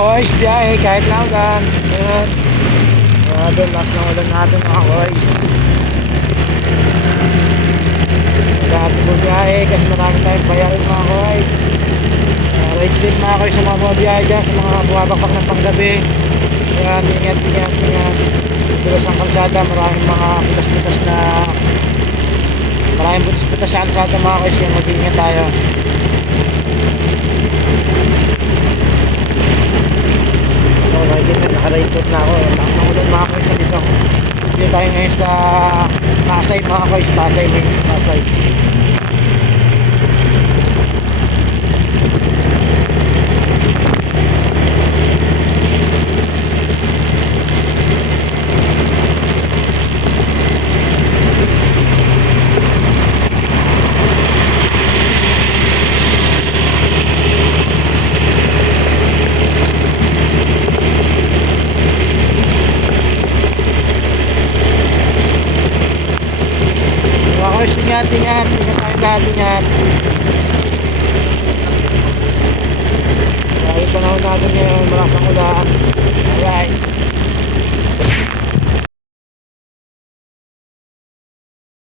boys, biyahe kahit lang ulan. Ayan. Grabe, lakas ng ulan natin mga boys. Grabe po biyahe kasi marami tayong bayarin mga boys. Right safe mga boys sa mga bumabiyahe dyan, sa mga bumabakbak ng panggabi. Ayan, ingat. Dulos ang kalsada, maraming mga putas-putas na maraming putas-putas sa kalsada mga boys, kaya mag-iingat tayo. Naka-raincoat na ako. Lakas ng ulan mga boys dito. Dito tayo ngayon sa Pasay mga boys. Pasay. Ingat tayo lahat, ingat. Dahil panahon natin ngayon, malakas ang ulan.